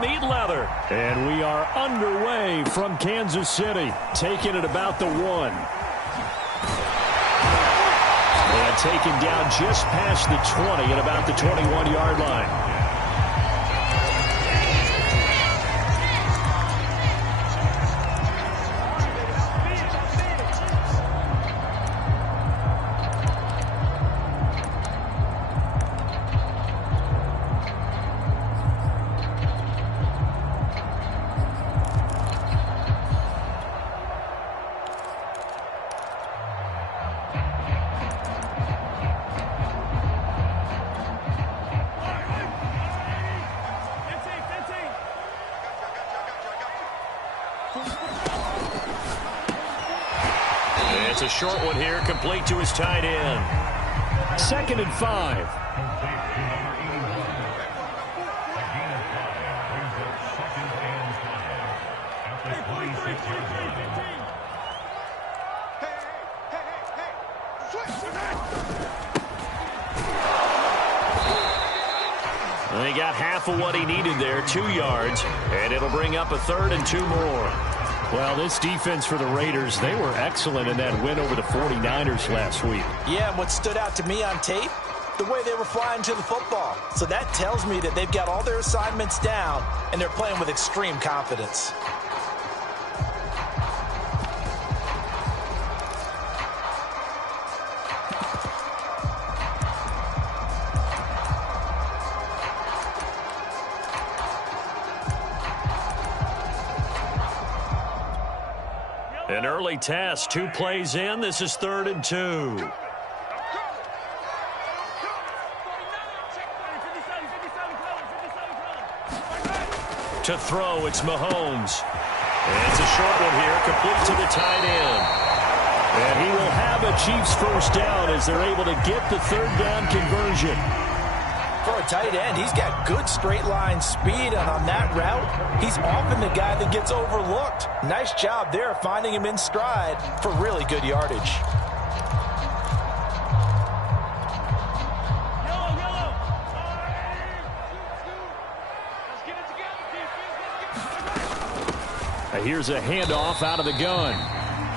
to meat leather. And we are underway from Kansas City, taking it about the 1. And taken down just past the 20 at about the 21-yard line. It's a short one here, complete to his tight end. 2nd and 5. He got half of what he needed there, 2 yards, and it'll bring up a 3rd and 2 more. Well, this defense for the Raiders, they were excellent in that win over the 49ers last week. Yeah, and what stood out to me on tape, the way they were flying to the football. So that tells me that they've got all their assignments down, and they're playing with extreme confidence. An early test, 2 plays in. This is 3rd and 2. To throw, it's Mahomes. And it's a short one here, complete to the tight end. And he will have a Chiefs first down as they're able to get the 3rd down conversion. For a tight end, he's got good straight line speed, and on that route, he's often the guy that gets overlooked. Nice job there finding him in stride for really good yardage. Here's a handoff out of the gun.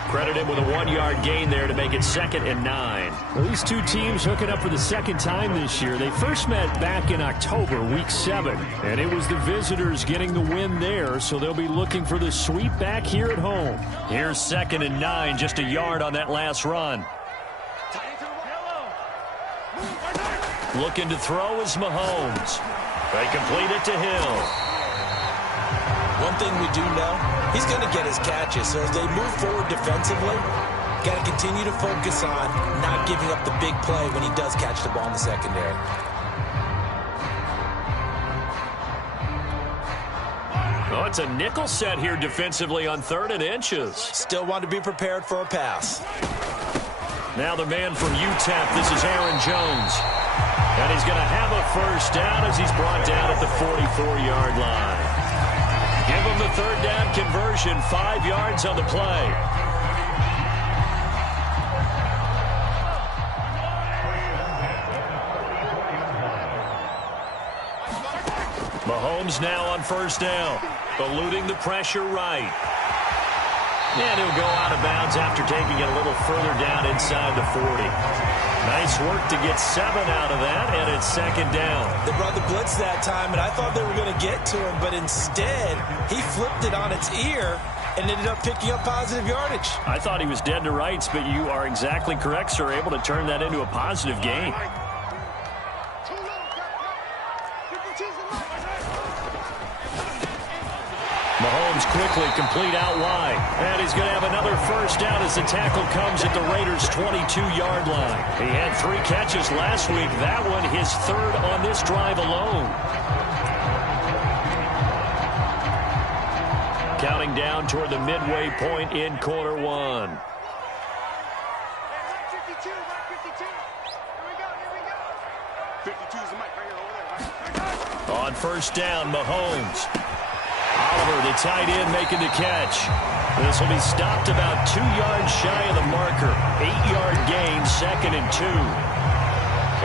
Credited with a 1-yard gain there to make it 2nd and 9. Well, these two teams hooking up for the 2nd time this year. They first met back in October, week 7. And it was the visitors getting the win there, so they'll be looking for the sweep back here at home. Here's 2nd and 9, just a yard on that last run. Looking to throw is Mahomes. They complete it to Hill. One thing we do know, he's going to get his catches. So as they move forward defensively, got to continue to focus on not giving up the big play when he does catch the ball in the secondary. Oh, it's a nickel set here defensively on 3rd and inches. Still want to be prepared for a pass. Now the man from UTEP, this is Aaron Jones. And he's going to have a first down as he's brought down at the 44-yard line. Give him the 3rd down conversion, 5 yards on the play. Mahomes now on 1st down, eluding the pressure right. And he'll go out of bounds after taking it a little further down inside the 40. Nice work to get 7 out of that, and it's 2nd down. They brought the blitz that time, and I thought they were going to get to him, but instead, he flipped it on its ear and ended up picking up positive yardage. I thought he was dead to rights, but you are exactly correct, sir, able to turn that into a positive gain. Mahomes quickly complete out wide. And he's going to have another first down as the tackle comes at the Raiders' 22-yard line. He had 3 catches last week. That one his 3rd on this drive alone. Counting down toward the midway point in quarter 1. On 1st down, Mahomes. Oliver, the tight end, making the catch. This will be stopped about 2 yards shy of the marker. 8-yard gain, 2nd and 2.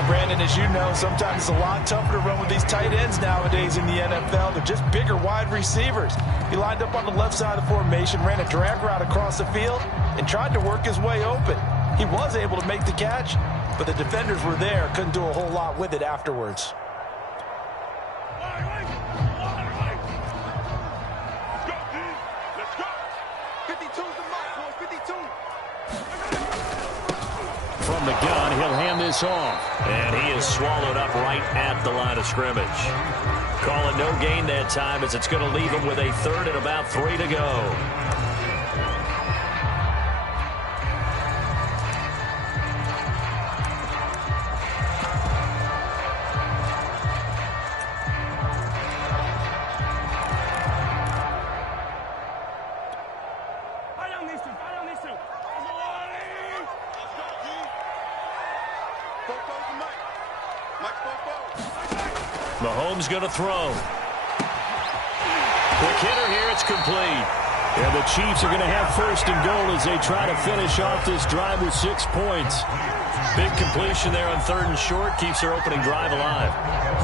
Brandon, as you know, sometimes it's a lot tougher to run with these tight ends nowadays in the NFL. They're just bigger wide receivers. He lined up on the left side of the formation, ran a drag route across the field, and tried to work his way open. He was able to make the catch, but the defenders were there, couldn't do a whole lot with it afterwards. From the gun, he'll hand this off. And he is swallowed up right at the line of scrimmage. Call it no gain that time, as it's going to leave him with a third and about 3 to go. Mahomes going to throw. Quick hitter here. It's complete. And the Chiefs are going to have first and goal as they try to finish off this drive with 6 points. Big completion there on 3rd and short. Keeps their opening drive alive.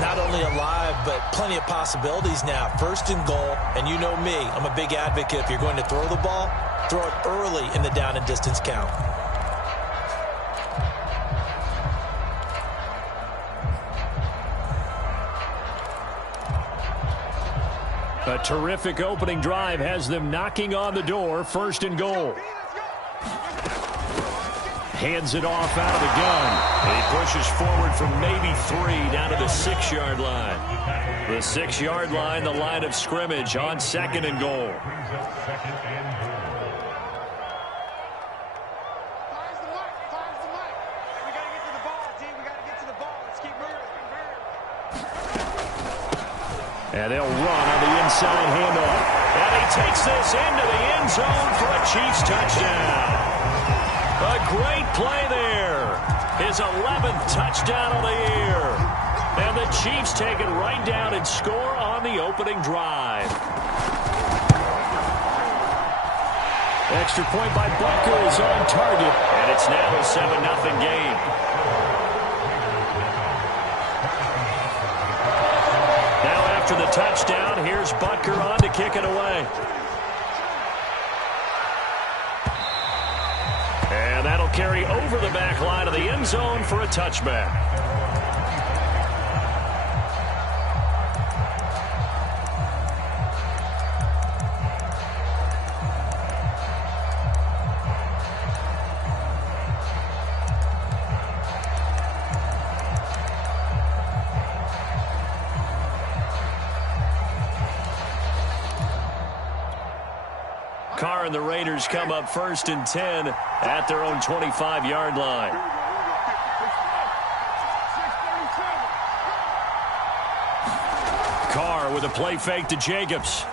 Not only alive, but plenty of possibilities now. 1st and goal, and you know me. I'm a big advocate. If you're going to throw the ball, throw it early in the down and distance count. A terrific opening drive has them knocking on the door. 1st and goal. Hands it off out of the gun. He pushes forward from maybe 3 down to the 6-yard line. The 6-yard line, the line of scrimmage on 2nd and goal. And they'll run on the inside handoff. And he takes this into the end zone for a Chiefs touchdown. A great play there. His 11th touchdown of the year. And the Chiefs take it right down and score on the opening drive. Extra point by Butker is on target. And it's now a 7-0 game. After the touchdown, here's Butker on to kick it away. And that'll carry over the back line of the end zone for a touchback. Carr and the Raiders come up 1st and 10 at their own 25-yard line. Carr with a play fake to Jacobs.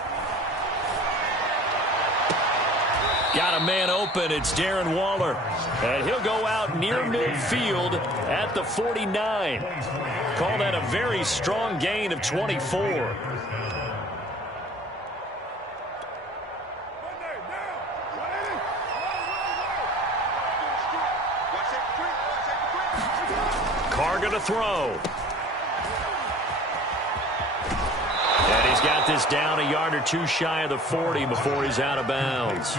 Got a man open. It's Darren Waller. And he'll go out near midfield at the 49. Call that a very strong gain of 24. Carr going to throw. And he's got this down a yard or 2 shy of the 40 before he's out of bounds.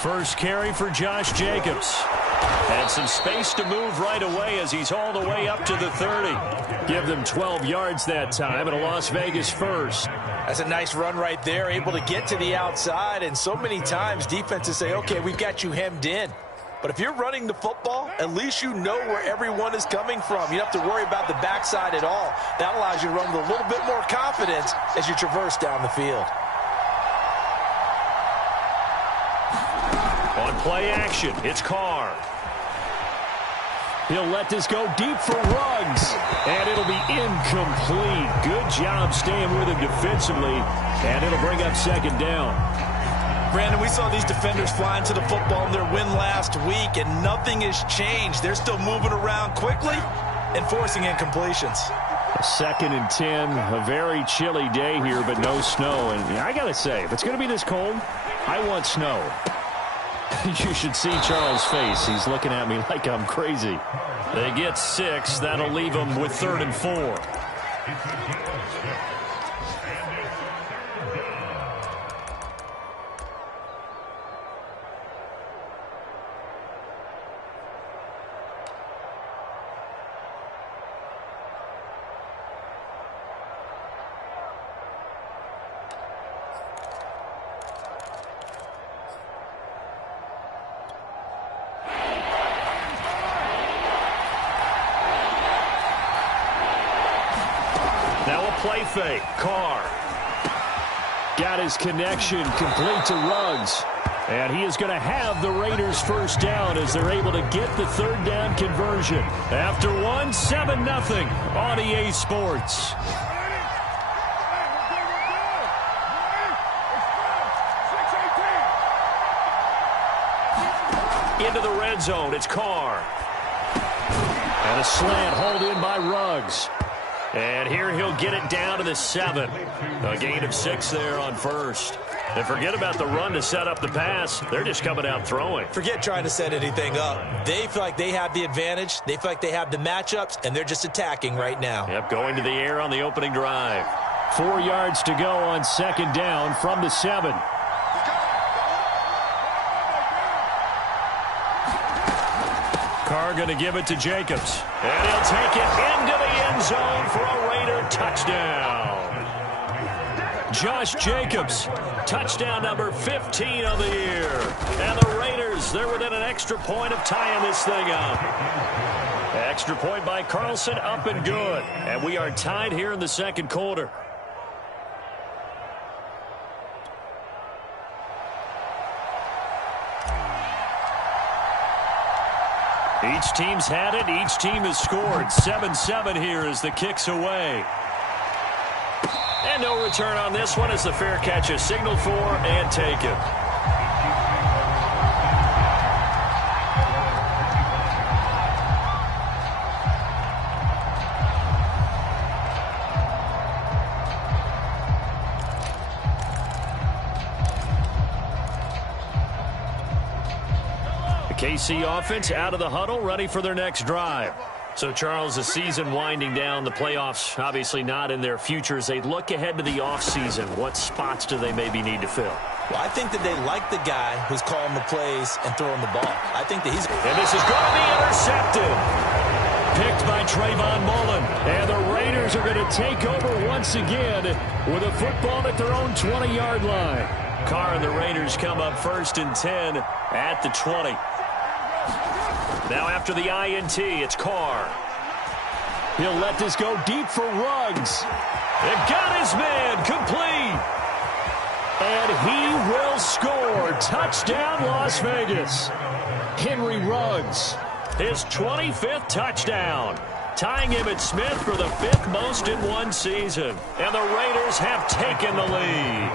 First carry for Josh Jacobs. And some space to move right away as he's all the way up to the 30. Give them 12 yards that time, and a Las Vegas first. That's a nice run right there, able to get to the outside. And so many times defenses say, okay, we've got you hemmed in. But if you're running the football, at least you know where everyone is coming from. You don't have to worry about the backside at all. That allows you to run with a little bit more confidence as you traverse down the field. On play action, it's Carr. He'll let this go deep for Ruggs. And it'll be incomplete. Good job staying with him defensively. And it'll bring up 2nd down. Brandon, we saw these defenders flying to the football in their win last week, and nothing has changed. They're still moving around quickly and forcing incompletions. A 2nd and 10, a very chilly day here, but no snow. And I got to say, if it's going to be this cold, I want snow. You should see Charles' face. He's looking at me like I'm crazy. They get 6. That'll leave them with 3rd and 4. Play fake. Carr. Got his connection complete to Ruggs. And he is going to have the Raiders first down as they're able to get the 3rd down conversion. After 7-0 on EA Sports. Into the red zone. It's Carr. And a slant hauled in by Ruggs. And here he'll get it down to the 7. A gain of 6 there on 1st. And forget about the run to set up the pass. They're just coming out throwing. Forget trying to set anything up. They feel like they have the advantage. They feel like they have the matchups, and they're just attacking right now. Yep, going to the air on the opening drive. 4 yards to go on 2nd down from the 7. Carr going to give it to Jacobs. And he'll take it into the end zone for a Raider touchdown. Josh Jacobs, touchdown number 15 of the year. And the Raiders, they're within an extra point of tying this thing up. Extra point by Carlson, up and good. And we are tied here in the 2nd quarter. Each team's had it. Each team has scored. 7-7 here as the kick's away. And no return on this one as the fair catch is signaled for and taken. KC offense out of the huddle, ready for their next drive. So, Charles, the season winding down, the playoffs obviously not in their futures. They look ahead to the offseason. What spots do they maybe need to fill? Well, I think that they like the guy who's calling the plays and throwing the ball. I think that he's... And this is going to be intercepted. Picked by Trayvon Mullen. And the Raiders are going to take over once again with a football at their own 20-yard line. Carr and the Raiders come up 1st and 10 at the 20. Now after the INT, it's Carr. He'll let this go deep for Ruggs. It got his man complete. And he will score. Touchdown, Las Vegas. Henry Ruggs. His 25th touchdown. Tying him at Smith for the 5th most in one season. And the Raiders have taken the lead.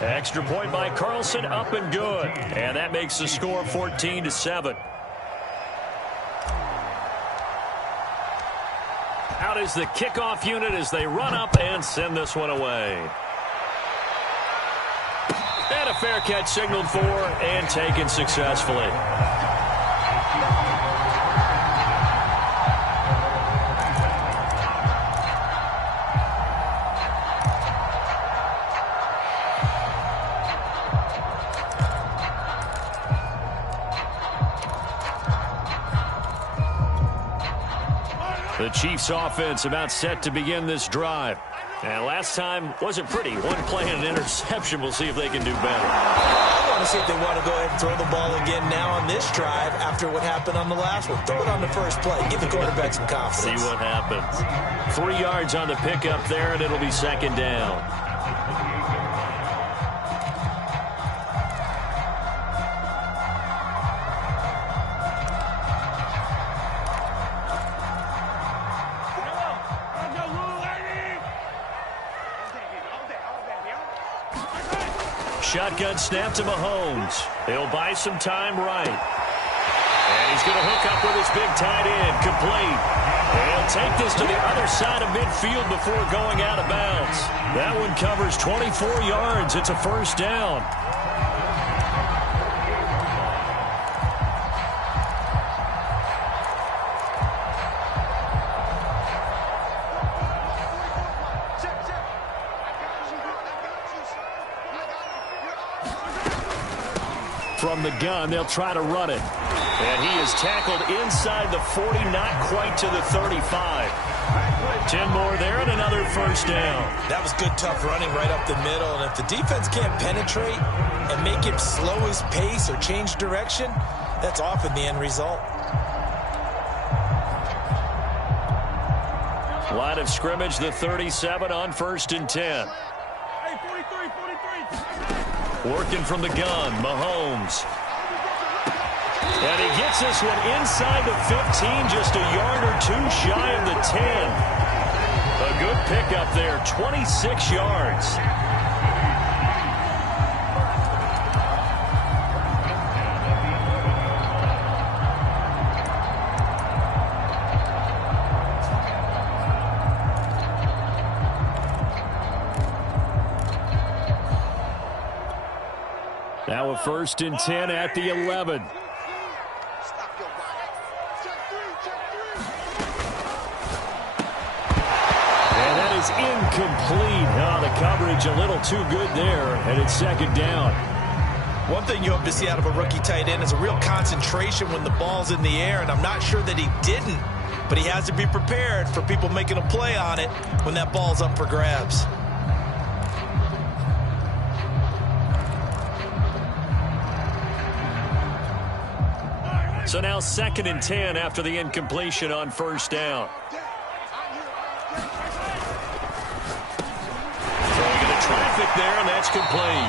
Extra point by Carlson, up and good. And that makes the score 14-7. Out is the kickoff unit as they run up and send this one away. And a fair catch signaled for and taken successfully. The Chiefs offense about set to begin this drive. And last time wasn't pretty. One play and an interception. We'll see if they can do better. I want to see if they want to go ahead and throw the ball again now on this drive after what happened on the last one. Throw it on the first play. Give the quarterback some confidence. See what happens. 3 yards on the pickup there, and it'll be 2nd down. Shotgun snap to Mahomes. He'll buy some time right. And he's going to hook up with his big tight end. Complete. He'll take this to the other side of midfield before going out of bounds. That one covers 24 yards. It's a first down. From the gun, they'll try to run it. And he is tackled inside the 40, not quite to the 35. 10 more there and another first down. That was good, tough running right up the middle. And if the defense can't penetrate and make him slow his pace or change direction, that's often the end result. Line of scrimmage, the 37 on 1st and 10. Working from the gun, Mahomes. And he gets this one inside the 15, just a yard or two shy of the 10. A good pickup there, 26 yards. Now a 1st and 10 at the 11. And that is incomplete. Oh, the coverage a little too good there, and it's 2nd down. One thing you hope to see out of a rookie tight end is a real concentration when the ball's in the air, and I'm not sure that he didn't, but he has to be prepared for people making a play on it when that ball's up for grabs. So now 2nd and 10 after the incompletion on 1st down. Throwing into traffic there, and that's complete.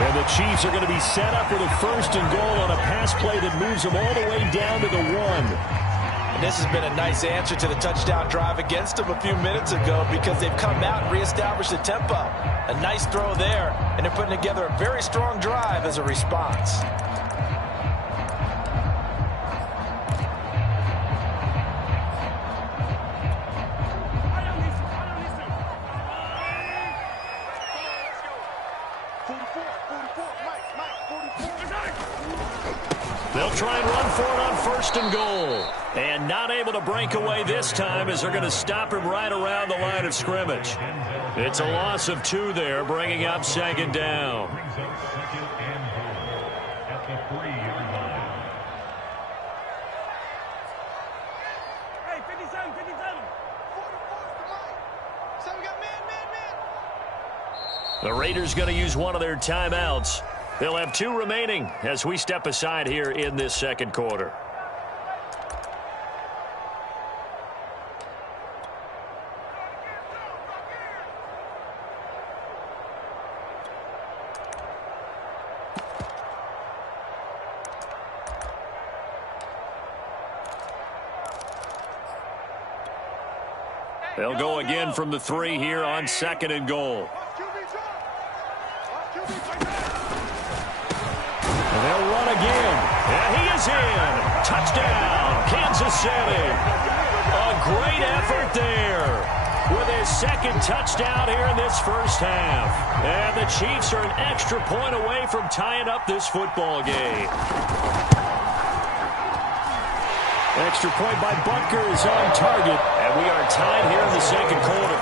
And the Chiefs are going to be set up with a 1st and goal on a pass play that moves them all the way down to the 1. And this has been a nice answer to the touchdown drive against them a few minutes ago because they've come out and reestablished the tempo. A nice throw there, and they're putting together a very strong drive as a response. They'll try and run for it on 1st and goal. And not able to break away this time as they're going to stop him right around the line of scrimmage. It's a loss of 2 there, bringing up 2nd down. Hey, 57, 57. So we got man. The Raiders going to use one of their timeouts. They'll have 2 remaining as we step aside here in this 2nd quarter. They'll go again from the 3 here on 2nd and goal. And they'll run again. And he is in. Touchdown, Kansas City. A great effort there with his 2nd touchdown here in this 1st half. And the Chiefs are an extra point away from tying up this football game. Extra point by Butker is on target. And we are tied here in the 2nd quarter.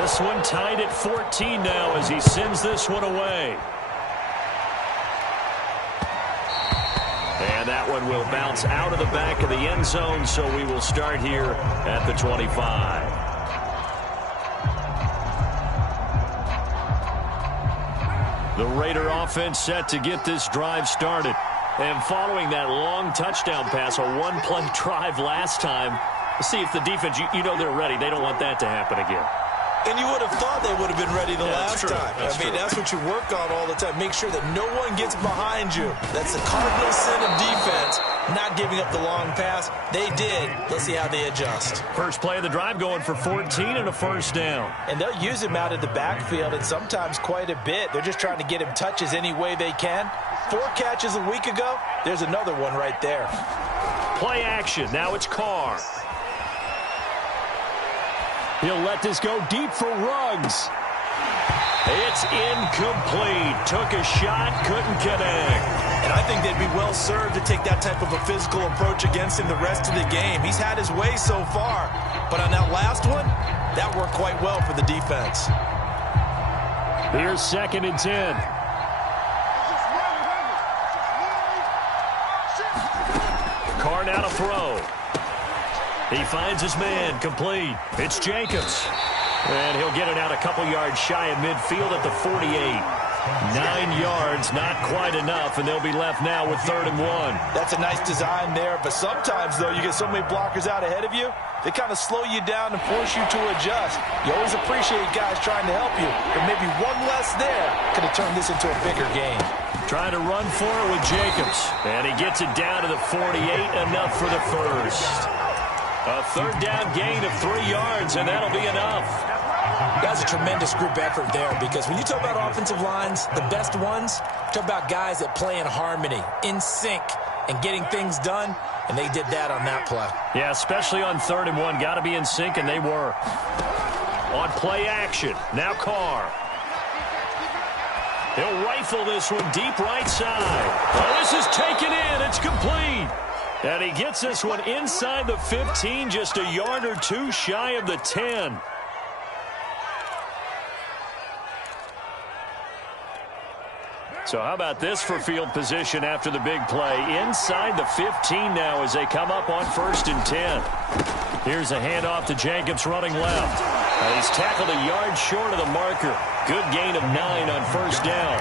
This one tied at 14 now as he sends this one away. And that one will bounce out of the back of the end zone, so we will start here at the 25. The Raider offense set to get this drive started. And following that long touchdown pass, a one-play drive last time, see if the defense, you know they're ready. They don't want that to happen again. And you would have thought they would have been ready the last time. That's what you work on all the time. Make sure that no one gets behind you. That's the cardinal sin of defense, not giving up the long pass. They did. Let's see how they adjust. First play of the drive going for 14 and a first down. And they'll use him out of the backfield, and sometimes quite a bit. They're just trying to get him touches any way they can. 4 catches a week ago. There's another one right there. Play action. Now it's Carr. He'll let this go deep for Ruggs. It's incomplete. Took a shot, couldn't connect. And I think they'd be well served to take that type of a physical approach against him the rest of the game. He's had his way so far. But on that last one, that worked quite well for the defense. Here's 2nd and 10. Carr now to throw. He finds his man, complete. It's Jacobs. And he'll get it out a couple yards shy of midfield at the 48. 9 yards, not quite enough, and they'll be left now with 3rd and 1. That's a nice design there, but sometimes, though, you get so many blockers out ahead of you, they kind of slow you down and force you to adjust. You always appreciate guys trying to help you, but maybe one less there could have turned this into a bigger game. Trying to run for it with Jacobs. And he gets it down to the 48, enough for the first. A 3rd down gain of 3 yards, and that'll be enough. That's a tremendous group effort there, because when you talk about offensive lines, the best ones, talk about guys that play in harmony, in sync, and getting things done, and they did that on that play. Yeah, especially on 3rd and 1. Got to be in sync, and they were. On play action, now Carr. He'll rifle this one deep right side. Oh, this is taken in. It's complete. And he gets this one inside the 15, just a yard or 2 shy of the 10. So how about this for field position after the big play? Inside the 15 now as they come up on 1st and 10. Here's a handoff to Jacobs running left. He's tackled a yard short of the marker. Good gain of 9 on 1st down.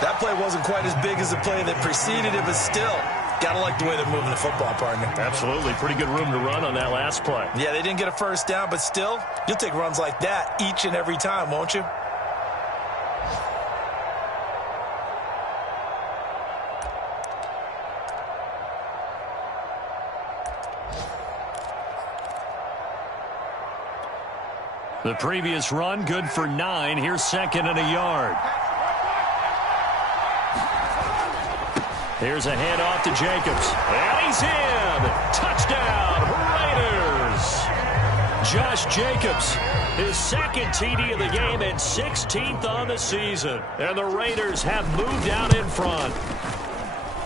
That play wasn't quite as big as the play that preceded it, but still, gotta like the way they're moving the football, partner. Absolutely. Pretty good room to run on that last play. Yeah, they didn't get a 1st down, but still, you'll take runs like that each and every time, won't you? The previous run, good for 9. Here's 2nd and a yard. Here's a handoff to Jacobs. And he's in. Touchdown, Raiders. Josh Jacobs, his 2nd TD of the game and 16th on the season. And the Raiders have moved out in front.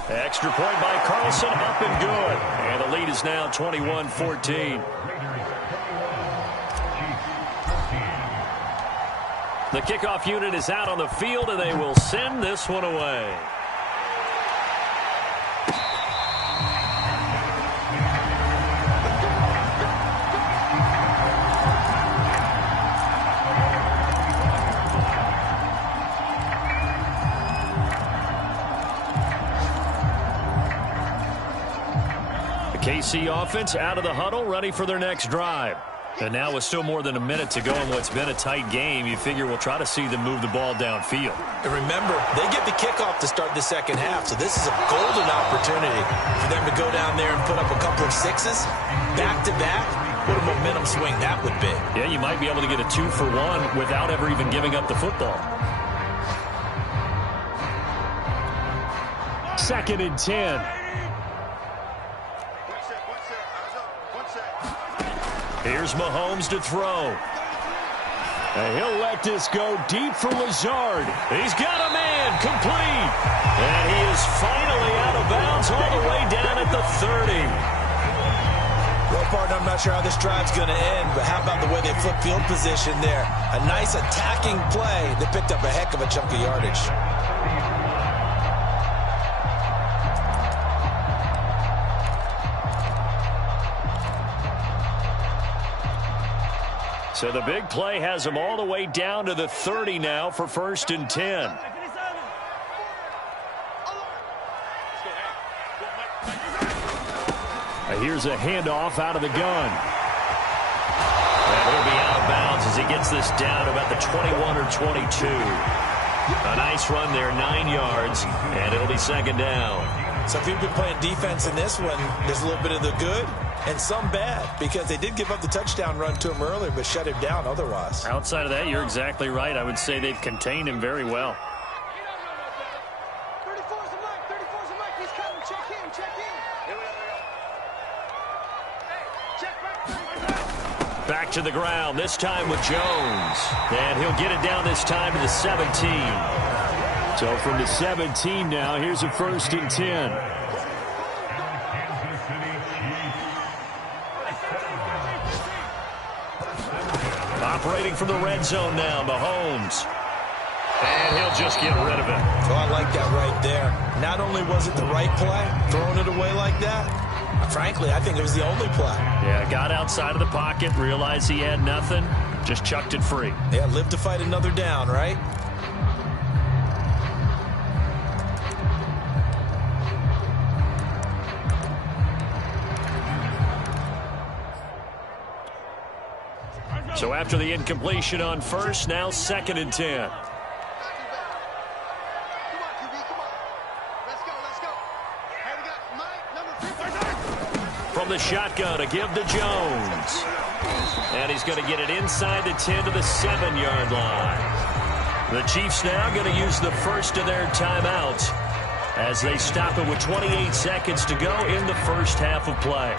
Extra point by Carlson, up and good. And the lead is now 21-14. The kickoff unit is out on the field, and they will send this one away. The KC offense out of the huddle, ready for their next drive. And now with still more than a minute to go in what's been a tight game, you figure we'll try to see them move the ball downfield. And remember, they get the kickoff to start the 2nd half, so this is a golden opportunity for them to go down there and put up a couple of 6s back-to-back. What a momentum swing that would be. Yeah, you might be able to get a 2-for-1 without ever even giving up the football. 2nd and 10. Here's Mahomes to throw. And he'll let this go deep for Lazard. He's got a man, complete. And he is finally out of bounds all the way down at the 30. Well, partner, I'm not sure how this drive's going to end, but how about the way they flip field position there? A nice attacking play that picked up a heck of a chunk of yardage. So the big play has them all the way down to the 30 now for 1st and 10. Here's a handoff out of the gun. And he'll be out of bounds as he gets this down about the 21 or 22. A nice run there, 9 yards, and it'll be second down. So if you've been playing defense in this one, there's a little bit of the good and some bad, because they did give up the touchdown run to him earlier, but shut him down otherwise. Outside of that, you're exactly right. I would say they've contained him very well. 34's the mic. 34's the mic. He's coming. Check in. Check in. Here we go. Hey, check back. Back to the ground, this time with Jones. And he'll get it down this time to the 17. So from the 17 now, here's a 1st and 10. Operating from the red zone now, Mahomes. And he'll just get rid of it. So I like that right there. Not only was it the right play, throwing it away like that, frankly, I think it was the only play. Yeah, got outside of the pocket, realized he had nothing, just chucked it free. Yeah, live to fight another down, right? So after the incompletion on first, now 2nd and 10. From the shotgun, a give to Jones. And he's going to get it inside the 10 to the 7-yard line. The Chiefs now going to use the first of their timeouts as they stop it with 28 seconds to go in the first half of play.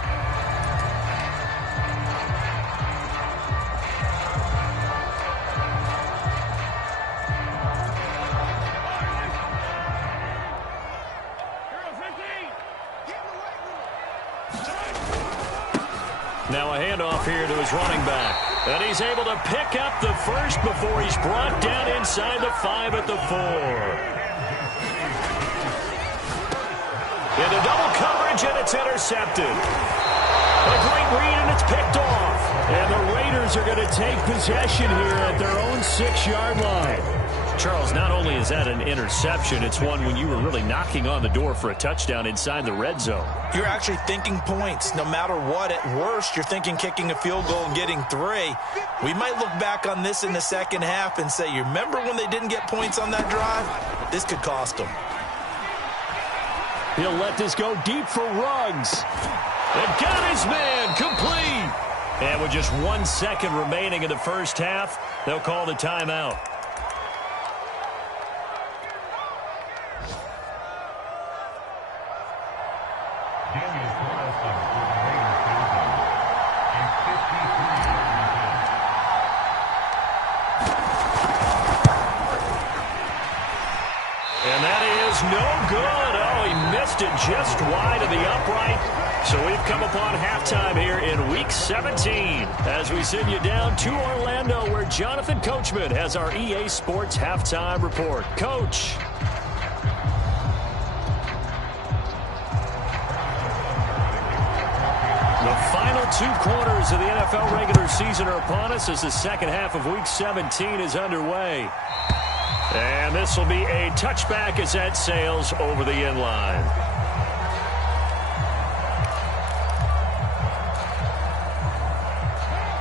Now a handoff here to his running back. And he's able to pick up the first before he's brought down inside the 5 at the 4. Into double coverage, and it's intercepted. A great read, and it's picked off. And the Raiders are going to take possession here at their own 6-yard line. Charles, not only is that an interception, it's one when you were really knocking on the door for a touchdown inside the red zone. You're actually thinking points. No matter what, at worst, you're thinking kicking a field goal and getting 3. We might look back on this in the second half and say, you remember when they didn't get points on that drive? This could cost them. He'll let this go deep for Ruggs. And got his man complete. And with just 1 second remaining in the first half, they'll call the timeout. And that is no good. Oh, he missed it just wide of the upright. So we've come upon halftime here in Week 17 as we send you down to Orlando, where Jonathan Coachman has our EA Sports Halftime Report. Coach. The final 2 quarters of the NFL regular season are upon us as the second half of Week 17 is underway. And this will be a touchback as that sails over the end line.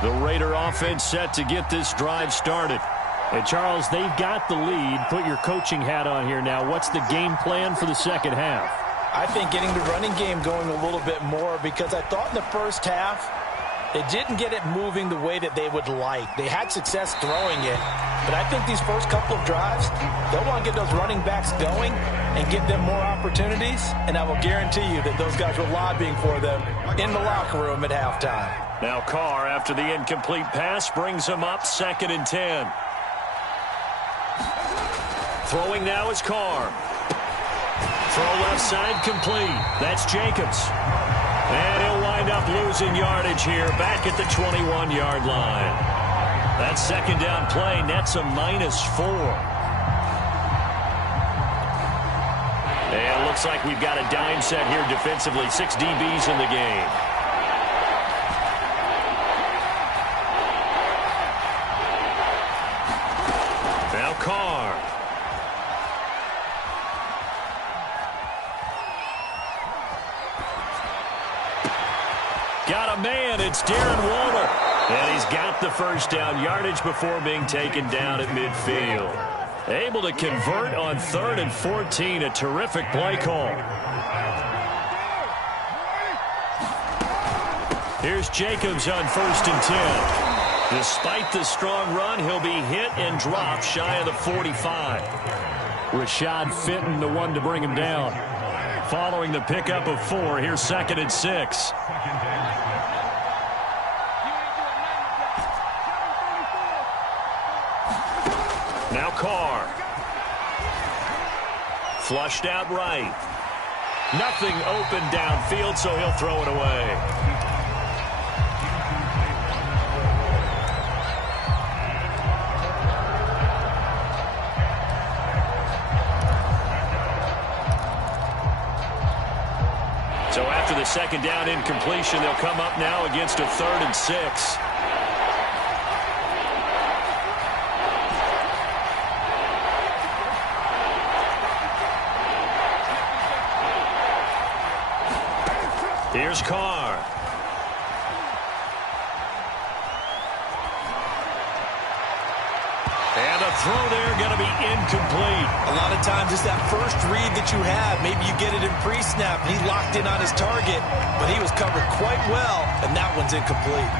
The Raider offense set to get this drive started. And Charles, they've got the lead. Put your coaching hat on here now. What's the game plan for the second half? I think getting the running game going a little bit more, because I thought in the first half they didn't get it moving the way that they would like. They had success throwing it, but I think these first couple of drives, they'll want to get those running backs going and give them more opportunities, and I will guarantee you that those guys were lobbying for them in the locker room at halftime. Now Carr, after the incomplete pass, brings him up 2nd and 10. Throwing now is Carr. Throw left side complete. That's Jacobs. And he'll wind up losing yardage here back at the 21-yard line. That second down play nets a -4. And it looks like we've got a dime set here defensively. 6 DBs in the game. Now Carr. Got a man. It's Darren Waller. And he's got the first down yardage before being taken down at midfield. Able to convert on 3rd and 14. A terrific play call. Here's Jacobs on 1st and 10. Despite the strong run, he'll be hit and dropped shy of the 45. Rashad Fenton, the one to bring him down. Following the pickup of 4, here's 2nd and 6. Now Carr. Flushed out right. Nothing open downfield, so he'll throw it away. So after the 2nd down incompletion, they'll come up now against a 3rd and 6. Here's Carr. And a throw there going to be incomplete. A lot of times it's that first read that you have. Maybe you get it in pre-snap, and he locked in on his target, but he was covered quite well, and that one's incomplete.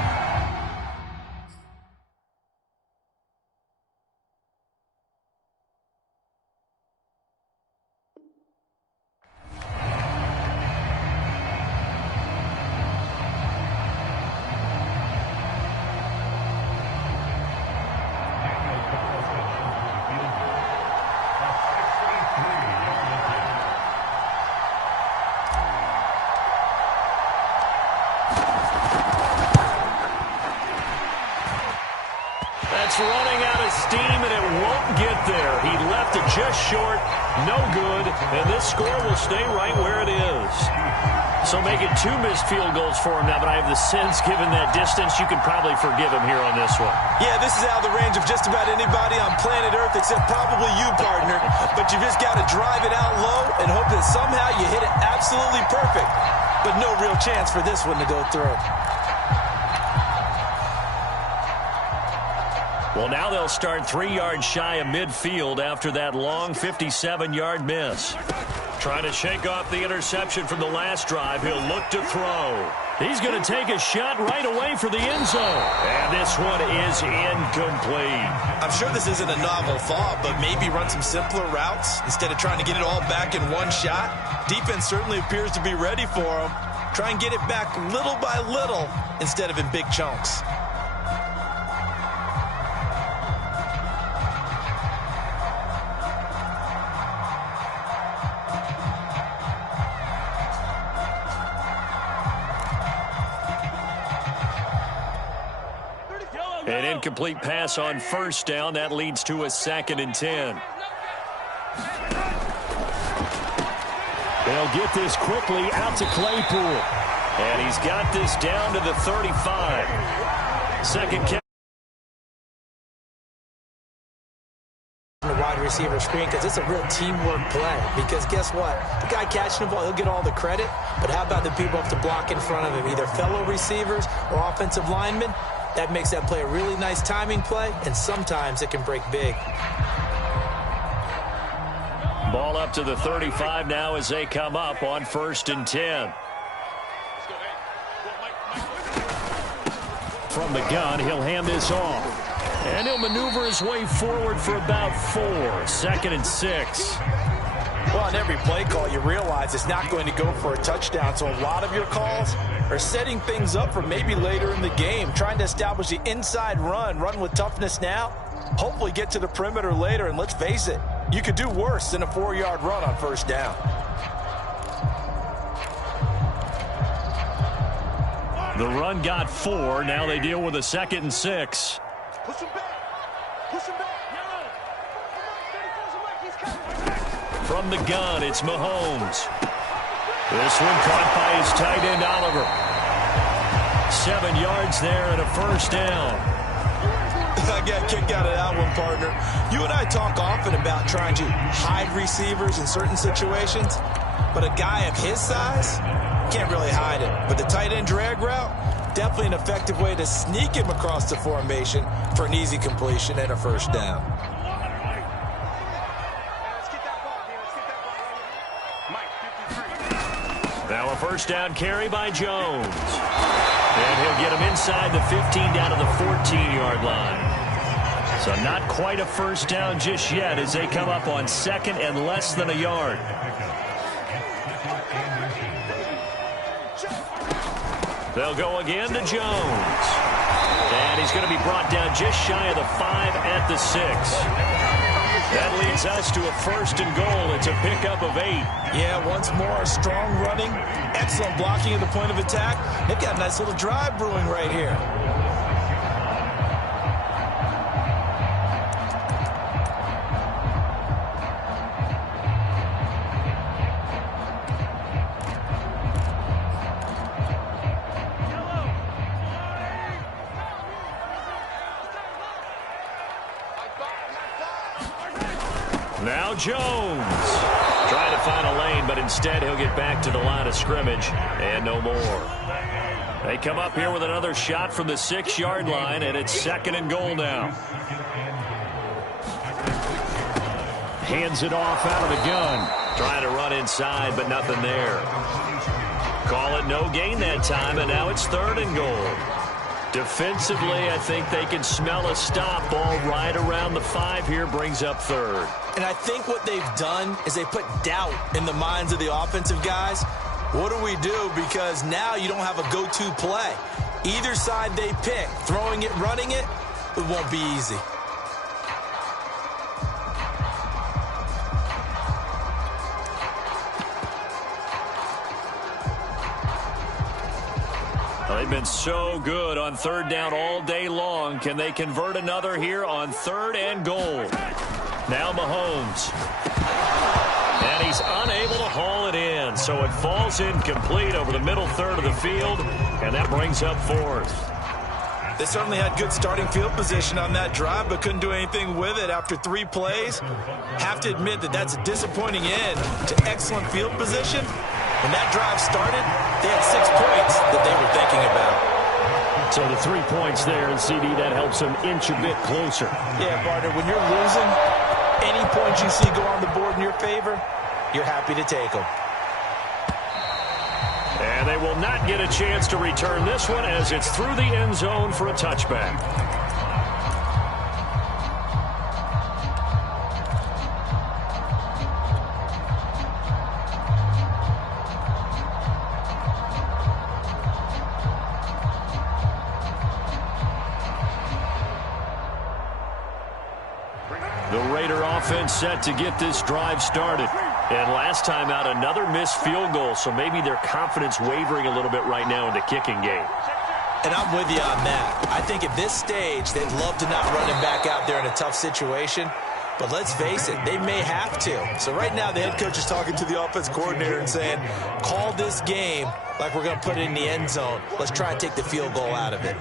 Running out of steam, and it won't get there. He left it just short, no good, and this score will stay right where it is. So making 2 missed field goals for him now, but I have the sense, given that distance, you can probably forgive him here on this one. Yeah, this is out of the range of just about anybody on planet Earth except probably you, partner. But you just got to drive it out low and hope that somehow you hit it absolutely perfect. But no real chance for this one to go through. Well, now they'll start 3 yards shy of midfield after that long 57-yard miss. Trying to shake off the interception from the last drive. He'll look to throw. He's going to take a shot right away for the end zone. And this one is incomplete. I'm sure this isn't a novel thought, but maybe run some simpler routes instead of trying to get it all back in one shot. Defense certainly appears to be ready for him. Try and get it back little by little instead of in big chunks. An incomplete pass on 1st down. That leads to a 2nd and 10. They'll get this quickly out to Claypool. And he's got this down to the 35. 2nd catch. The wide receiver screen, because it's a real teamwork play. Because guess what? The guy catching the ball, he'll get all the credit. But how about the people have to block in front of him, either fellow receivers or offensive linemen? That makes that play a really nice timing play, and sometimes it can break big. Ball up to the 35 now as they come up on 1st and 10. From the gun, he'll hand this off. And he'll maneuver his way forward for about 4. 2nd and 6. Well, on every play call, you realize it's not going to go for a touchdown. So a lot of your calls are setting things up for maybe later in the game, trying to establish the inside run with toughness now, hopefully get to the perimeter later. And let's face it, you could do worse than a 4-yard run on 1st down. The run got 4. Now they deal with a 2nd and 6. Push him back. Push him back. From the gun, it's Mahomes. This one caught by his tight end, Oliver. 7 yards there and a 1st down. I got kicked out of that one, partner. You and I talk often about trying to hide receivers in certain situations, but a guy of his size can't really hide it. But the tight end drag route, Definitely an effective way to sneak him across the formation for an easy completion and a first down. Now a first down carry by Jones. And he'll get him inside the 15 down to the 14-yard line. So not quite a first down just yet as they come up on second and less than a yard. They'll go again to Jones. And he's going to be brought down just shy of the 5 at the 6. That leads us to a first and goal. It's a pickup of 8. Yeah, once more, strong running, excellent blocking at the point of attack. They've got a nice little drive brewing right here. Now Jones trying to find a lane, but instead he'll get back to the line of scrimmage and no more. They come up here with another shot from the 6-yard line, and it's second and goal now. Hands it off out of the gun. Trying to run inside, but nothing there. Call it no gain that time, and now it's third and goal. Defensively, I think they can smell a stop. Ball right around the 5 here, brings up third. And I think what they've done is they put doubt in the minds of the offensive guys. What do we do? Because now you don't have a go-to play. Either side they pick, throwing it, running it, it won't be easy. They've been so good on third down all day long. Can they convert another here on third and goal? Now Mahomes. And he's unable to haul it in, so it falls incomplete over the middle third of the field, and that brings up fourth. They certainly had good starting field position on that drive, but couldn't do anything with it after 3 plays. Have to admit that that's a disappointing end to excellent field position. When that drive started, they had 6 points that they were thinking about. So the 3 points there, and CD, that helps them inch a bit closer. Yeah, partner, when you're losing, any points you see go on the board in your favor, you're happy to take them. And they will not get a chance to return this one as it's through the end zone for a touchback. The Raider offense set to get this drive started. And last time out, another missed field goal, so maybe their confidence wavering a little bit right now in the kicking game. And I'm with you on that. I think at this stage, they'd love to not run him back out there in a tough situation. But let's face it, they may have to. So right now, the head coach is talking to the offense coordinator and saying, call this game like we're going to put it in the end zone. Let's try and take the field goal out of it.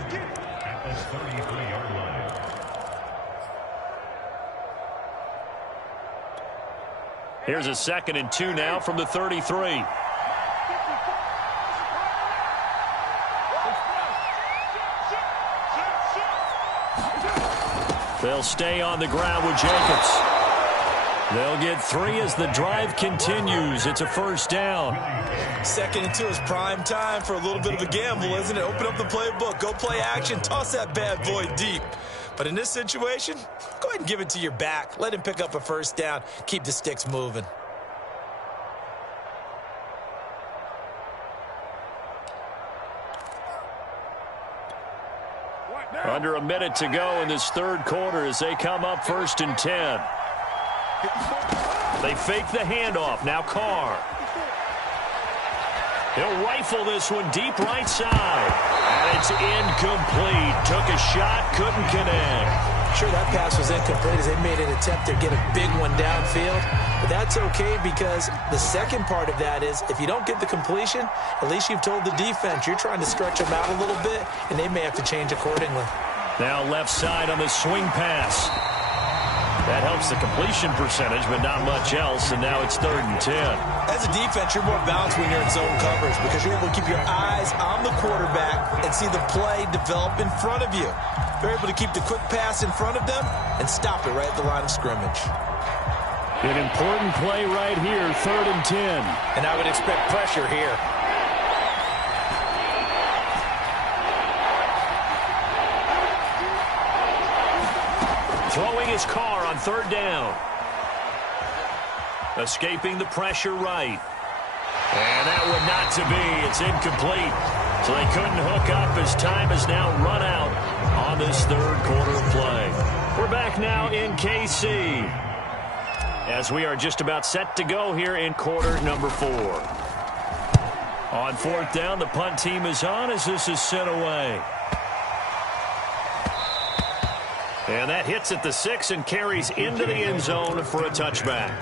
Here's a 2nd and 2 now from the 33. They'll stay on the ground with Jacobs. They'll get 3 as the drive continues. It's a first down. 2nd and 2 is prime time for a little bit of a gamble, isn't it? Open up the playbook, go play action, toss that bad boy deep. But in this situation, go ahead and give it to your back. Let him pick up a first down. Keep the sticks moving. Under a minute to go in this third quarter as they come up 1st and 10. They fake the handoff. Now Carr. He'll rifle this one deep right side. And it's incomplete. Took a shot, couldn't connect. Sure, that pass was incomplete as they made an attempt to get a big one downfield. But that's okay because the second part of that is if you don't get the completion, at least you've told the defense you're trying to stretch them out a little bit, and they may have to change accordingly. Now left side on the swing pass. That helps the completion percentage, but not much else, and now it's 3rd and 10. As a defense, you're more balanced when you're in zone coverage because you're able to keep your eyes on the quarterback and see the play develop in front of you. You're able to keep the quick pass in front of them and stop it right at the line of scrimmage. An important play right here, 3rd and 10. And I would expect pressure here. Throwing his car on 3rd down. Escaping the pressure right. And that would not to be. It's incomplete. So they couldn't hook up as time has now run out on this 3rd quarter of play. We're back now in KC as we are just about set to go here in quarter number 4. On 4th down, the punt team is on as this is sent away. And that hits at the 6 and carries into the end zone for a touchback.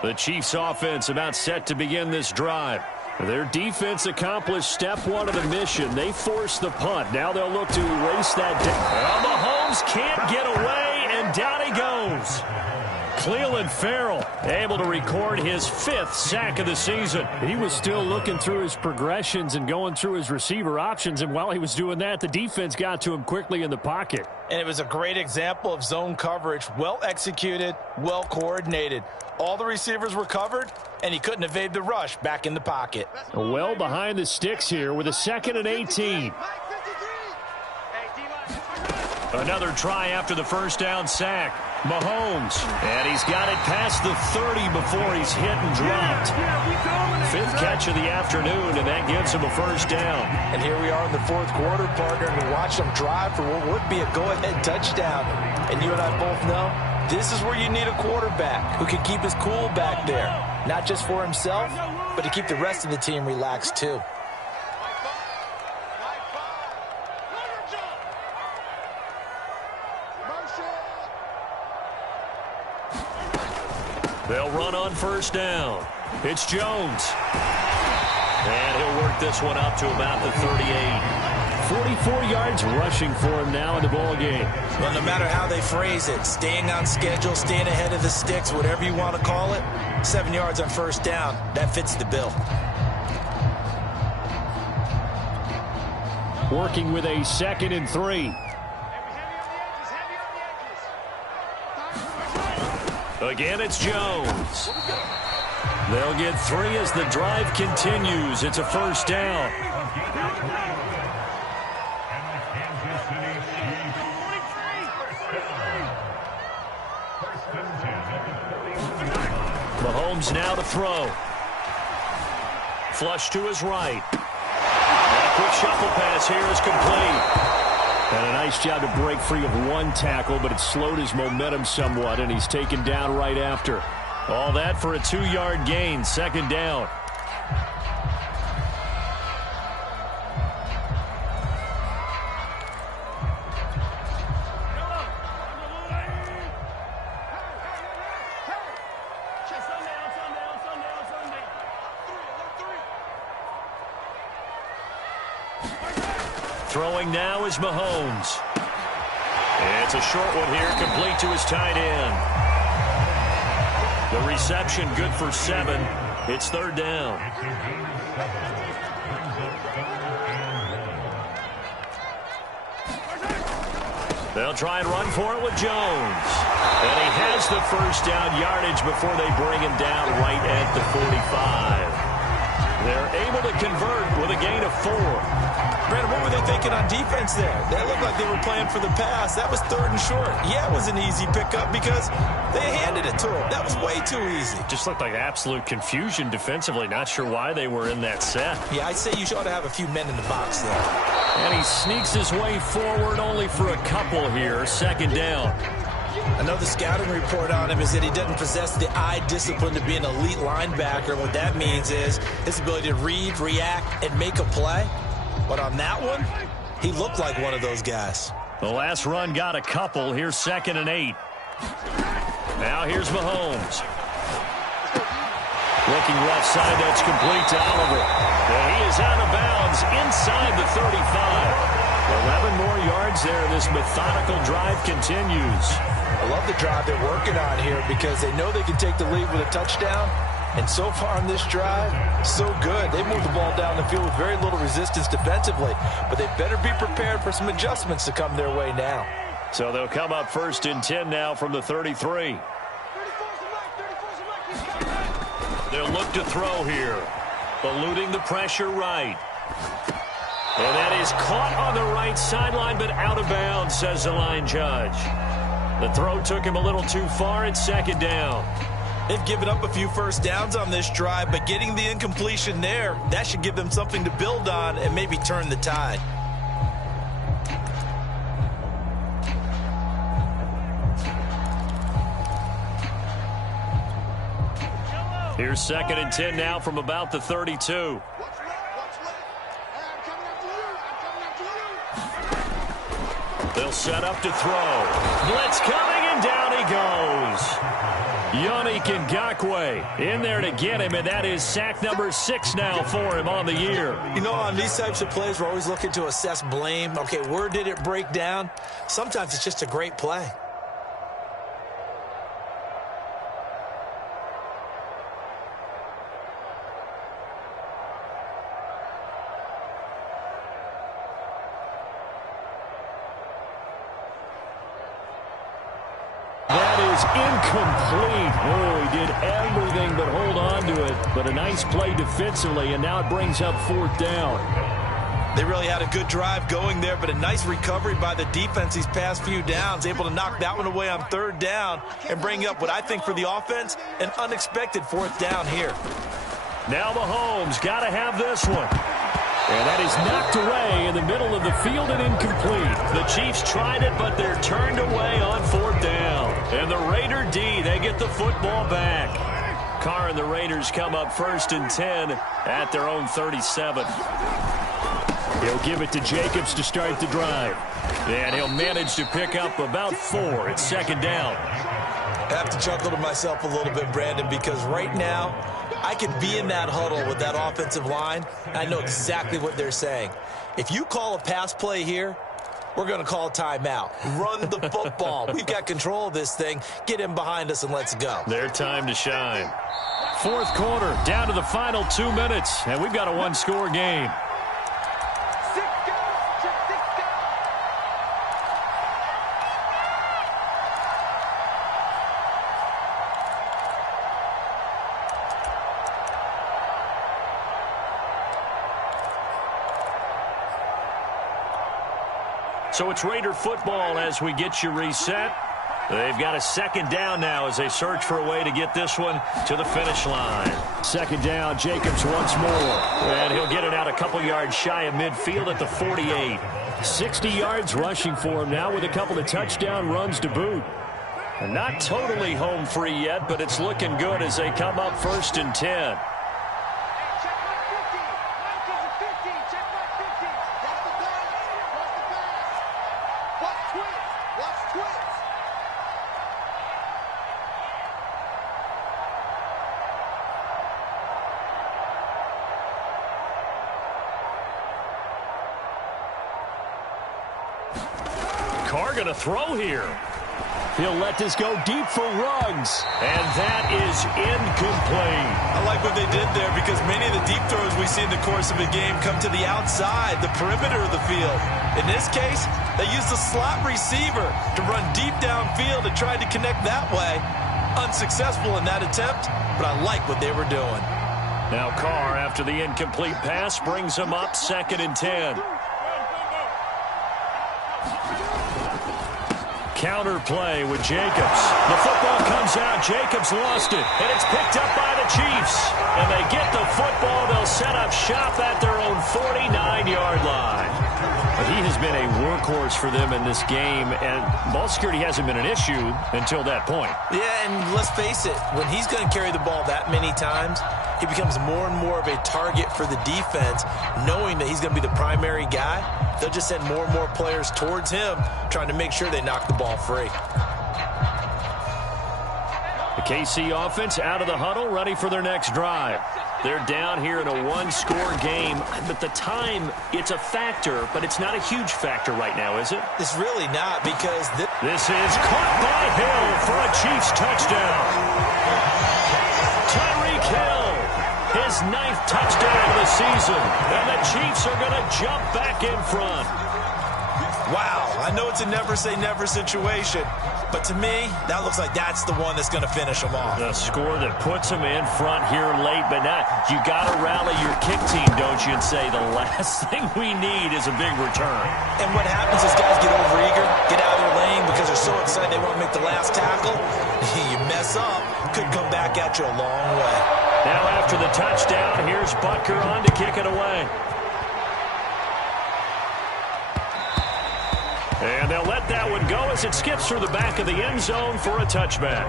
The Chiefs offense about set to begin this drive. Their defense accomplished step 1 of the mission. They forced the punt. Now they'll look to erase that down. Well, Mahomes can't get away, and down he goes. Clelin Ferrell able to record his 5th sack of the season. He was still looking through his progressions and going through his receiver options, and while he was doing that, the defense got to him quickly in the pocket. And it was a great example of zone coverage. Well executed, well coordinated. All the receivers were covered, and he couldn't evade the rush back in the pocket. Well behind the sticks here with a 2nd and 18. Another try after the first down sack. Mahomes, and he's got it past the 30 before he's hit and dropped. 5th catch of the afternoon, and that gives him a first down. And here we are in the 4th quarter, partner, and we watch them drive for what would be a go-ahead touchdown. And you and I both know this is where you need a quarterback who can keep his cool back there, not just for himself, but to keep the rest of the team relaxed too. They'll run on first down. It's Jones. And he'll work this one up to about the 38. 44 yards rushing for him now in the ball game. Well, no matter how they phrase it, staying on schedule, staying ahead of the sticks, whatever you want to call it, 7 yards on first down, that fits the bill. Working with a 2nd and 3. Again, it's Jones. They'll get 3 as the drive continues. It's a first down. Mahomes now to throw. Flush to his right. And a quick shuffle pass here is complete. And a nice job to break free of 1 tackle, but it slowed his momentum somewhat, and he's taken down right after. All that for a 2-yard gain, 2nd down. Throwing now is Mahomes. It's a short one here, complete to his tight end. The reception good for 7. It's 3rd down. They'll try and run for it with Jones. And he has the first down yardage before they bring him down right at the 45. They're able to convert with a gain of 4. Brandon, what were they thinking on defense there? That looked like they were playing for the pass. That was 3rd and short. Yeah, it was an easy pickup because they handed it to him. That was way too easy. Just looked like absolute confusion defensively. Not sure why they were in that set. Yeah, I'd say you ought to have a few men in the box there. And he sneaks his way forward only for a couple here. 2nd down. Another scouting report on him is that he doesn't possess the eye discipline to be an elite linebacker. What that means is his ability to read, react, and make a play. But on that one, he looked like one of those guys. The last run got a couple. Here's 2nd and 8. Now here's Mahomes. Looking left side, that's complete to Oliver. And he is out of bounds inside the 35. 11 more yards there. This methodical drive continues. I love the drive they're working on here because they know they can take the lead with a touchdown. And so far on this drive, so good. They moved the ball down the field with very little resistance defensively. But they better be prepared for some adjustments to come their way now. So they'll come up 1st and 10 now from the 33. They'll look to throw here. Eluding the pressure right. And that is caught on the right sideline, but out of bounds, says the line judge. The throw took him a little too far. It's 2nd down. They've given up a few first downs on this drive, but getting the incompletion there, that should give them something to build on and maybe turn the tide. Here's 2nd and 10 now from about the 32. They'll set up to throw. Blitz coming, and down he goes. Yannick Ngakoue in there to get him, and that is sack number 6 now for him on the year. You know, on these types of plays, we're always looking to assess blame. Okay, where did it break down? Sometimes it's just a great play. Incomplete. Oh, he did everything but hold on to it. But a nice play defensively, and now it brings up 4th down. They really had a good drive going there, but a nice recovery by the defense these past few downs, able to knock that one away on 3rd down and bring up what I think for the offense, an unexpected 4th down here. Now Mahomes got to have this one. And that is knocked away in the middle of the field and incomplete. The Chiefs tried it, but they're turned away on 4th down. And the Raider D, they get the football back. Carr and the Raiders come up 1st and 10 at their own 37. He'll give it to Jacobs to start the drive. And he'll manage to pick up about 4. It's 2nd down. I have to chuckle to myself a little bit, Brandon, because right now I could be in that huddle with that offensive line, and I know exactly what they're saying. If you call a pass play here, we're going to call a timeout. Run the football. We've got control of this thing. Get him behind us and let's go. Their time to shine. 4th quarter, down to the final 2 minutes, and we've got a 1-score game. So it's Raider football as we get you reset. They've got a 2nd down now as they search for a way to get this one to the finish line. 2nd down, Jacobs once more. And he'll get it out a couple yards shy of midfield at the 48. 60 yards rushing for him now with a couple of touchdown runs to boot. And not totally home free yet, but it's looking good as they come up 1st and 10. Carr going to throw here. He'll let this go deep for Ruggs. And that is incomplete. I like what they did there because many of the deep throws we see in the course of a game come to the outside, the perimeter of the field. In this case, they used the slot receiver to run deep downfield and tried to connect that way. Unsuccessful in that attempt, but I like what they were doing. Now Carr, after the incomplete pass, brings him up 2nd and 10. Counter play with Jacobs. The football comes out. Jacobs lost it. And it's picked up by the Chiefs. And they get the football. They'll set up shop at their own 49-yard line. But he has been a workhorse for them in this game. And ball security hasn't been an issue until that point. Yeah, and let's face it. When he's going to carry the ball that many times, he becomes more and more of a target for the defense, knowing that he's going to be the primary guy. They'll just send more and more players towards him, trying to make sure they knock the ball free. The KC offense out of the huddle, ready for their next drive. They're down here in a one-score game, but the time, it's a factor, but it's not a huge factor right now, is it? It's really not, because this is caught by Hill for a Chiefs touchdown. Tyreek Hill, his 9th touchdown of the season, and the Chiefs are going to jump back in front. Wow, I know it's a never-say-never situation, but to me, that looks like that's the one that's going to finish them off. The score that puts them in front here late, but not. You got to rally your kick team, don't you, and say the last thing we need is a big return. And what happens is guys get overeager, get out of their lane because they're so excited they want to make the last tackle. You mess up, could come back at you a long way. Now after the touchdown, here's Butker on to kick it away. And they'll let that one go as it skips through the back of the end zone for a touchback.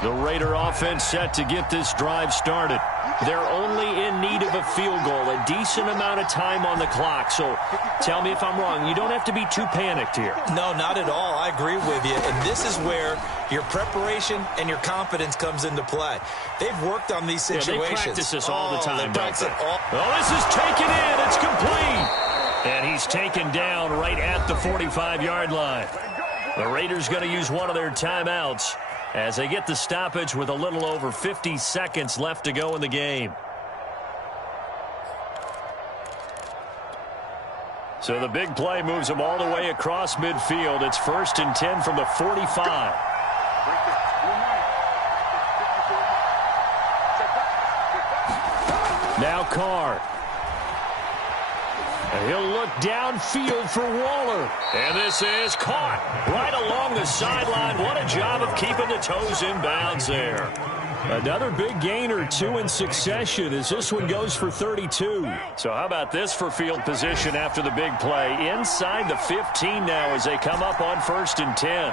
The Raider offense set to get this drive started. They're only in need of a field goal, a decent amount of time on the clock. So tell me if I'm wrong. You don't have to be too panicked here. No, not at all. I agree with you. And this is where your preparation and your confidence comes into play. They've worked on these situations. They practice this all the time, don't they? Oh, this is taken in. It's complete. And he's taken down right at the 45-yard line. The Raiders going to use one of their timeouts as they get the stoppage with a little over 50 seconds left to go in the game. So the big play moves them all the way across midfield. It's 1st and 10 from the 45. Now Carr. And he'll look downfield for Waller. And this is caught right along the sideline. What a job of keeping the toes in bounds there. Another big gain or two in succession as this one goes for 32. So how about this for field position after the big play? Inside the 15 now as they come up on 1st and 10.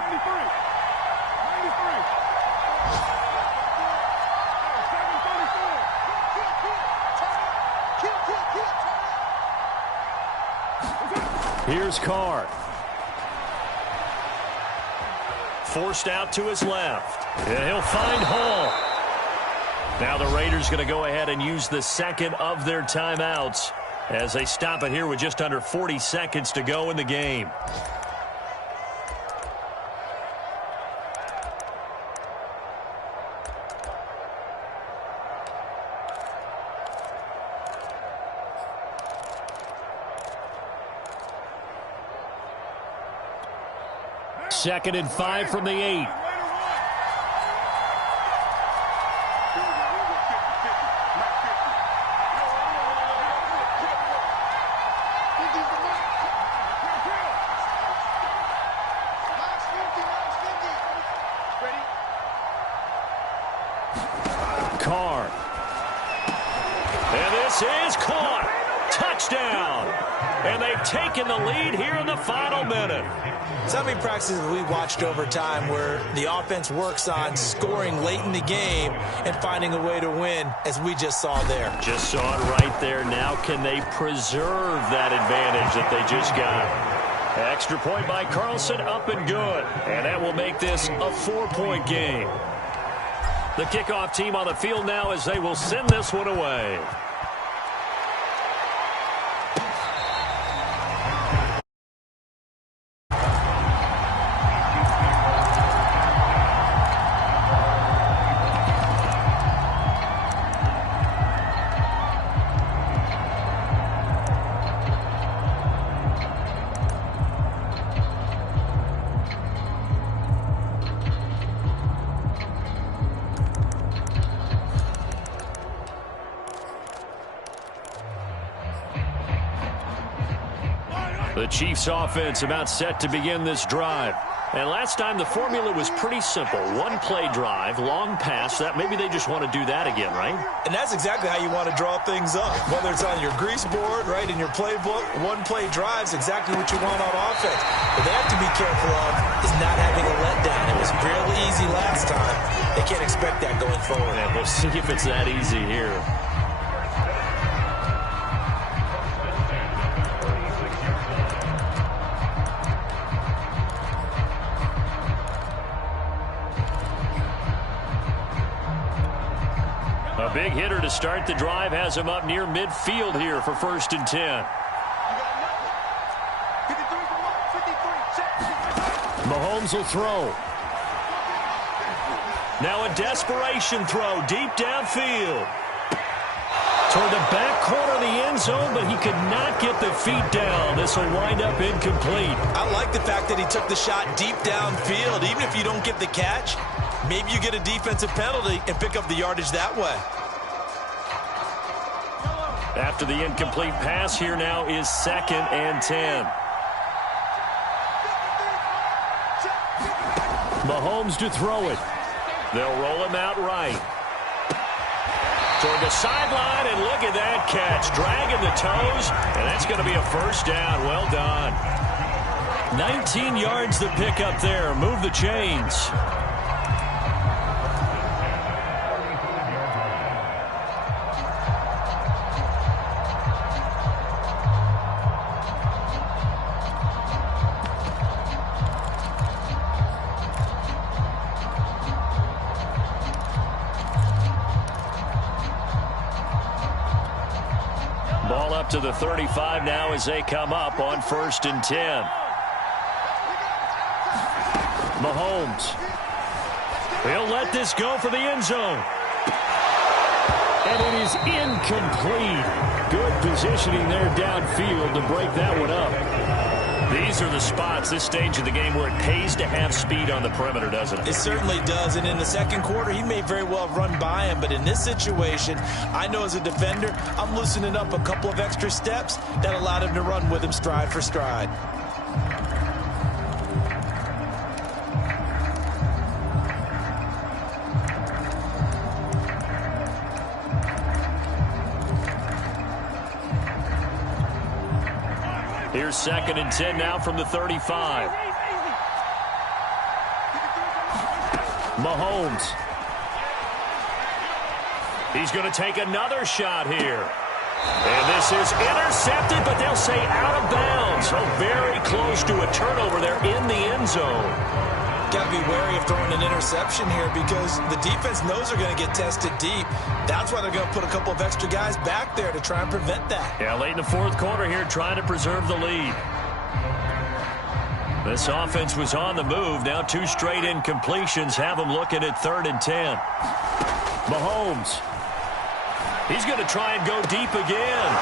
Here's Carr. Forced out to his left. And he'll find Hall. Now the Raiders going to go ahead and use the second of their timeouts as they stop it here with just under 40 seconds to go in the game. Second and 5 from the 8. Carr. And this is caught. Touchdown. And they've taken the lead here in the final minute. So many practices we watched over time where the offense works on scoring late in the game and finding a way to win, as we just saw there. Just saw it right there. Now can they preserve that advantage that they just got? Extra point by Carlson, up and good. And that will make this a 4-point game. The kickoff team on the field now as they will send this one away. The Chiefs offense about set to begin this drive. And last time the formula was pretty simple. One play drive, long pass. That maybe they just want to do that again, right? And that's exactly how you want to draw things up. Whether it's on your grease board, right, in your playbook, one play drive is exactly what you want on offense. What they have to be careful of is not having a letdown. It was fairly easy last time. They can't expect that going forward. Yeah, we'll see if it's that easy here. A big hitter to start the drive has him up near midfield here for 1st and 10. Mahomes will throw. Now a desperation throw deep downfield. Toward the back corner of the end zone, but he could not get the feet down. This will wind up incomplete. I like the fact that he took the shot deep downfield. Even if you don't get the catch, maybe you get a defensive penalty and pick up the yardage that way. After the incomplete pass, here now is 2nd and 10. Mahomes to throw it. They'll roll him out right. Toward the sideline, and look at that catch. Dragging the toes, and that's going to be a 1st down. Well done. 19 yards to pick up there. Move the chains. Ball up to the 35 now as they come up on 1st and 10. Mahomes. He'll let this go for the end zone. And it is incomplete. Good positioning there downfield to break that one up. These are the spots, this stage of the game, where it pays to have speed on the perimeter, doesn't it? It certainly does, and in the 2nd quarter, he may very well run by him, but in this situation, I know as a defender, I'm loosening up a couple of extra steps that allowed him to run with him stride for stride. Here's 2nd and 10 now from the 35. Mahomes. He's going to take another shot here. And this is intercepted, but they'll say out of bounds. So very close to a turnover there in the end zone. Got to be wary of throwing an interception here because the defense knows they're going to get tested deep. That's why they're going to put a couple of extra guys back there to try and prevent that. Yeah, late in the 4th quarter here trying to preserve the lead. This offense was on the move. Now 2 straight incompletions have them looking at 3rd and 10. Mahomes. He's going to try and go deep again.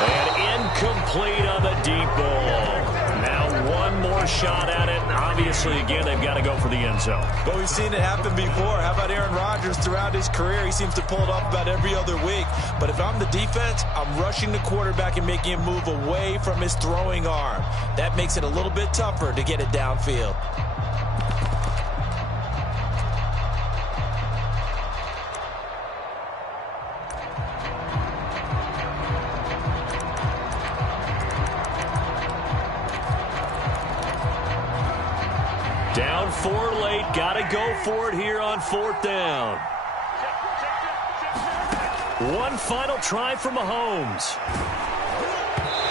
And incomplete on the deep ball. Now one more shot at it. And obviously, again, they've got to go for the end zone. But we've seen it happen before. How about Aaron Rodgers throughout his career? He seems to pull it off about every other week. But if I'm the defense, I'm rushing the quarterback and making him move away from his throwing arm. That makes it a little bit tougher to get it downfield. Down 4 late. Got to go for it here on 4th down. One final try for Mahomes.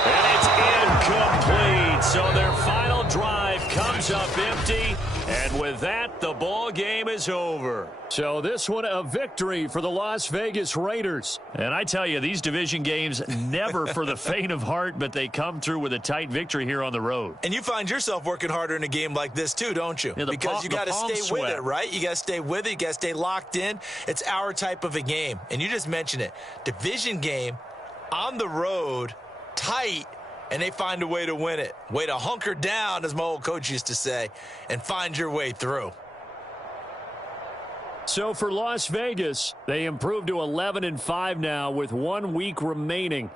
And it's incomplete. So their final drive comes up empty. And with that, the ball game is over. So this one a victory for the Las Vegas Raiders. And I tell you, these division games never for the faint of heart, but they come through with a tight victory here on the road. And you find yourself working harder in a game like this too, don't you? Yeah, because you got to stay with it, right? You got to stay with it. You got to stay locked in. It's our type of a game. And you just mentioned it. Division game on the road, tight. And they find a way to win it. Way to hunker down, as my old coach used to say, and find your way through. So for Las Vegas, they improved to 11-5 now with 1 week remaining.